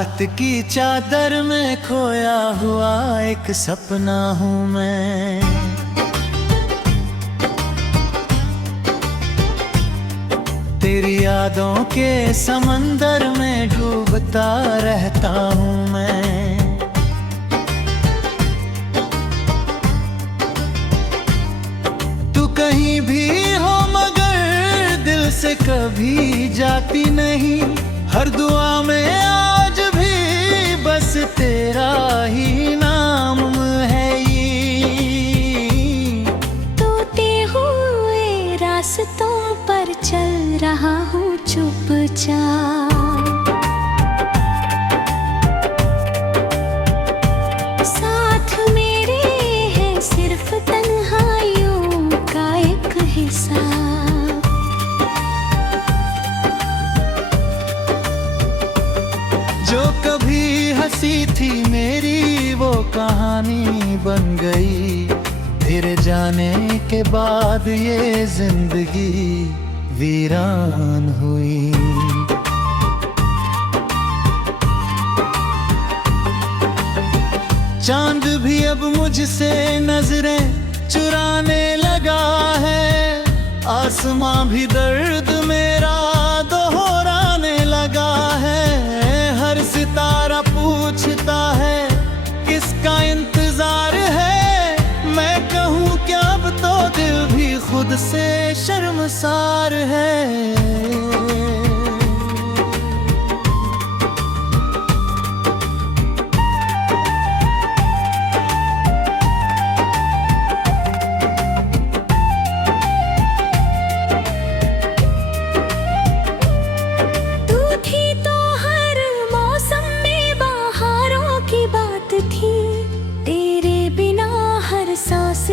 रात की चादर में खोया हुआ एक सपना हूँ मैं। तेरी यादों के समंदर में डूबता रहता हूँ मैं। तू कहीं भी हो मगर दिल से कभी जाती नहीं। हर दुआ में आज भी बस तेरा ही नाम है ये। टूटे हुए रास्तों पर चल रहा हूँ चुपचाप। साथ मेरे है सिर्फ तन्हाइयों का एक हिस्सा। जो कभी हंसी थी मेरी वो कहानी बन गई। तेरे जाने के बाद ये जिंदगी वीरान हुई। चांद भी अब मुझसे नजरें चुराने लगा है। आसमां भी दर्द मेरा दोहराने लगा है। हर सितारा पूछता है किसका इंतजार है। मैं कहूँ क्या अब तो दिल भी खुद से शर्मसार है।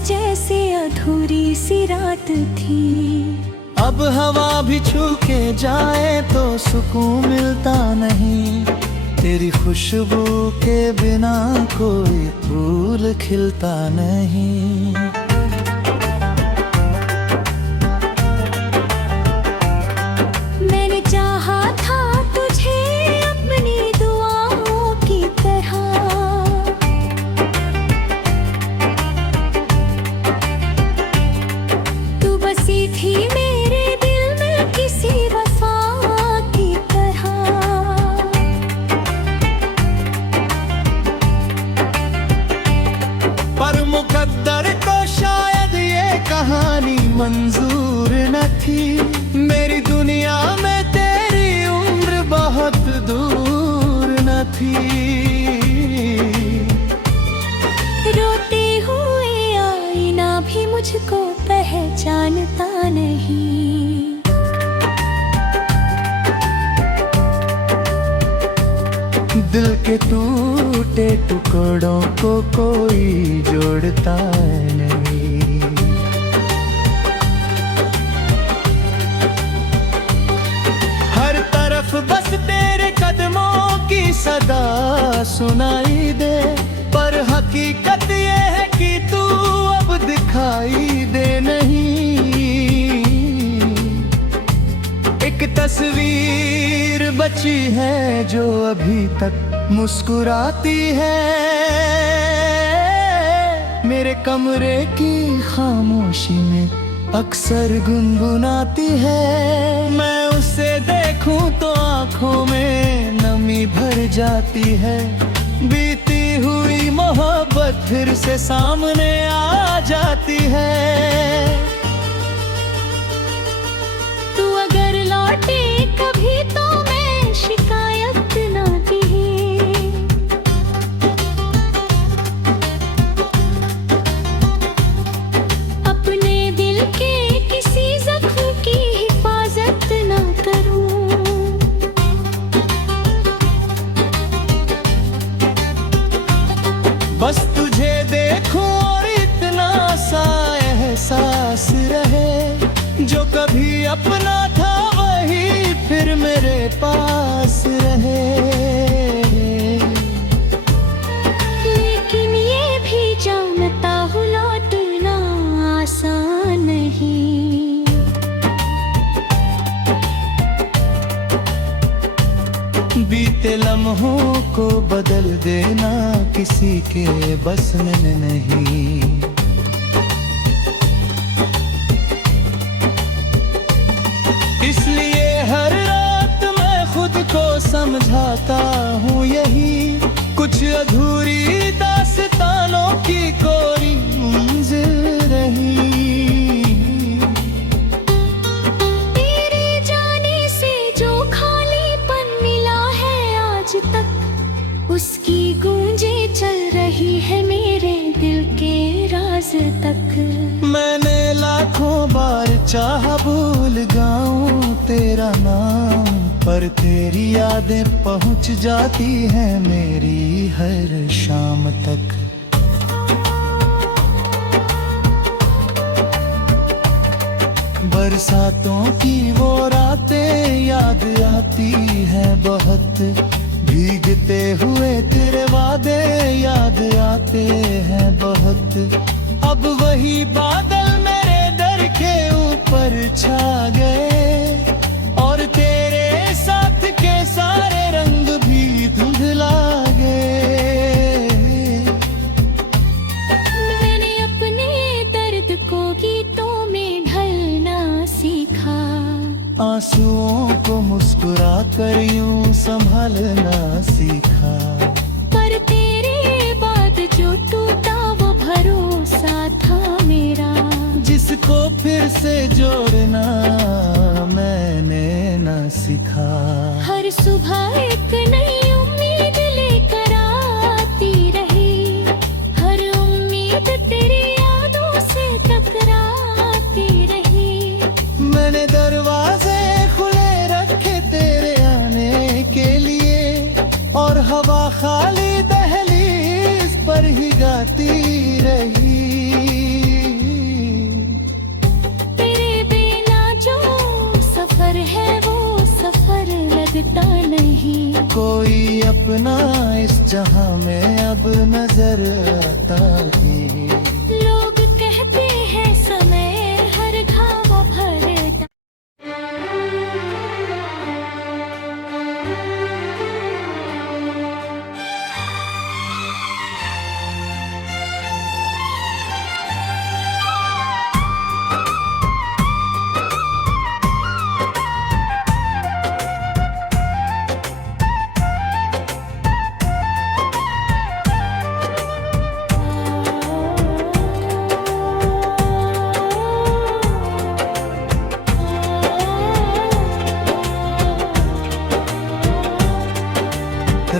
जैसे अधूरी सी रात थी। अब हवा भी छू के जाए तो सुकून मिलता नहीं। तेरी खुशबू के बिना कोई फूल खिलता नहीं। मैंने चाहा था तुझे अपनी दुआओं की तरह। थी मेरे दिल में किसी वफा की तरह। पर मुकद्दर को शायद ये कहानी मंजूर न थी। मेरी दुनिया में तेरी उम्र बहुत दूर न थी। रोते हुए आईना भी मुझको पहचानता नहीं। दिल के टूटे टुकड़ों को कोई जोड़ता नहीं। हर तरफ बस तेरे कदमों की सदा सुनाई दे। पर हकीकत ये है कि तू अब दिखाई दे नहीं। एक तस्वीर बची है जो अभी तक मुस्कुराती है। मेरे कमरे की खामोशी में अक्सर गुनगुनाती है। मैं उसे देखूं तो आंखों में नमी भर जाती है। बीती हुई मोहब्बत फिर से सामने आ जाती है। तू अगर लौटे कभी तो मैं शिकायत ना की। अपने दिल के किसी जख्म की हिफाजत ना करूं। बस तुझे देखूं और इतना सा एहसास रहे। जो कभी अपना था वही फिर मेरे पास रहे। लेकिन ये भी जानता हूँ लौटना आसान नहीं। बीत बीते लम्हों को बदल देना किसी के बस में नहीं। इसलिए हर रात मैं खुद को समझाता हूँ यही, कुछ अधूरी दास्तानों की कोरी मंजिल रही। तेरे जाने से जो खालीपन मिला है आज तक, उसकी गूंजे चल रही है मेरे दिल के राज तक। मैंने लाखों बार चाहा भूल गाऊं तेरा नाम, पर तेरी यादें पहुंच जाती हैं मेरी हर शाम तक। बरसातों की वो रातें याद आती हैं बहुत, भीगते हुए तेरे वादे याद आते हैं बहुत। अब वही बादल मेरे दर के ऊपर छा गए, और तेरे साथ के सारे रंग भी धुंधला गए। मैंने अपने दर्द को गीतों में ढलना सीखा, आंसुओं को मुस्कुरा कर यूं संभालना सीखा। पर तेरे बाद जो टूटा वो भरोसा था मेरा, जिसको फिर से जोड़ना मैंने न सीखा। हर सुबह एक नई उम्मीद लेकर आती रही, हर उम्मीद तेरी यादों से टकराती रही। मैंने दरवाजे खुले रखे तेरे आने के लिए, और हवा खाली दहलीज पर ही गाती रही। तेरे बिना जो सफर है वो सफर लगता नहीं, कोई अपना इस जहां में अब नजर आता ही। लोग कहते हैं समय हर घाव भरता।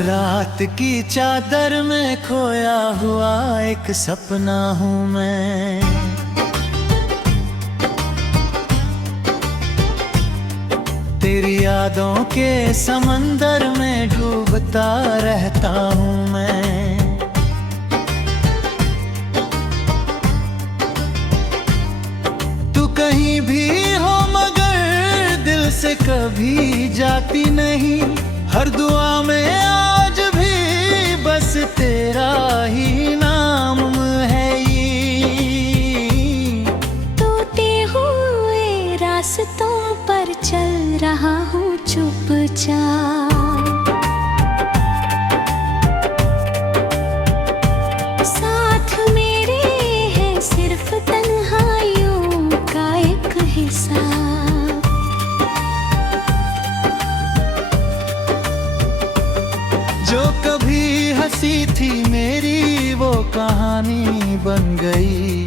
रात की चादर में खोया हुआ एक सपना हूँ मैं, तेरी यादों के समंदर में डूबता रहता हूँ मैं। तू कहीं भी हो मगर दिल से कभी जाती नहीं, हर दुआ में आज भी बस तेरा ही नाम है ये। टूटे हुए रास्तों पर चल रहा हूँ चुपचाप, साथ मेरे है सिर्फ तन्हाइयों का एक हिस्सा। जो कभी हंसी थी मेरी वो कहानी बन गई,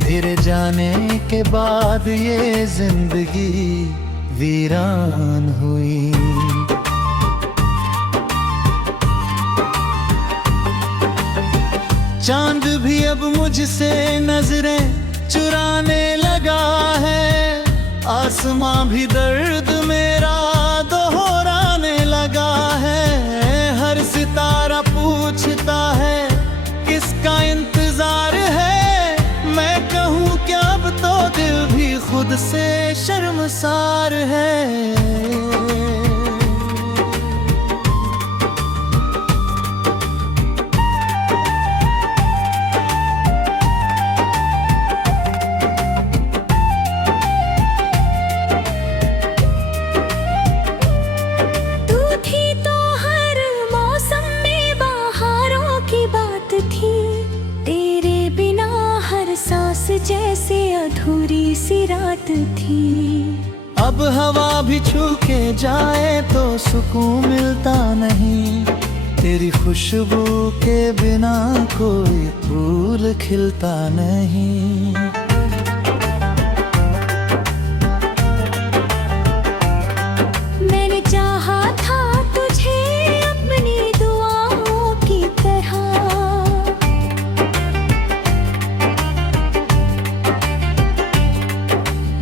तेरे जाने के बाद ये जिंदगी वीरान हुई। चांद भी अब मुझसे नजरें चुराने लगा है, आसमां भी दर्द मेरा दोहराने लगा है। हर सितारा पूछता है किसका इंतजार है, मैं कहूँ क्या अब तो दिल भी खुद से शर्मसार है। तू थी तो हर अब हवा भी छू के जाए तो सुकून मिलता नहीं, तेरी खुशबू के बिना कोई फूल खिलता नहीं। मैंने चाहा था तुझे अपनी दुआओं की तरह,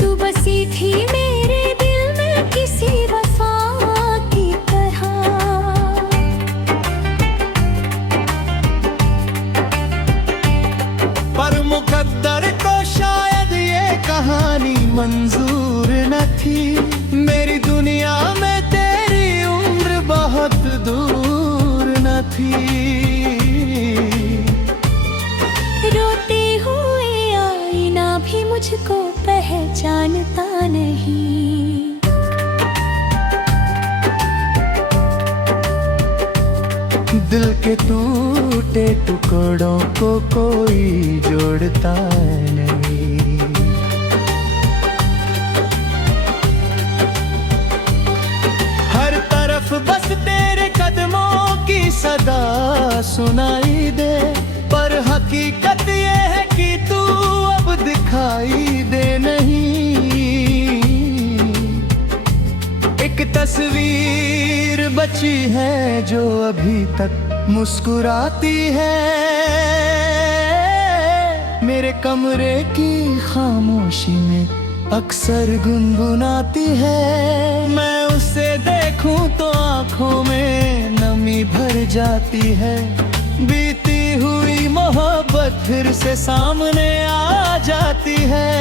तू बसी थी मेरे दिल में किसी वफा की तरह। पर मुकद्दर को शायद ये कहानी मंजूर न थी, मेरी दुनिया में तेरी उम्र बहुत दूर न थी। रोते हुए आईना भी मुझको पहचानता नहीं। दिल के टूटे टुकड़ों को कोई जोड़ता नहीं। हर तरफ बस तेरे कदमों की सदा सुनाई दे, पर हकीकत ये है कि तू अब दिखाई दे नहीं। एक तस्वीर बची है जो अभी तक मुस्कुराती है, मेरे कमरे की खामोशी में अक्सर गुनगुनाती है। मैं उसे देखूं तो आंखों में नमी भर जाती है, बीती हुई मोहब्बत फिर से सामने आ जाती है।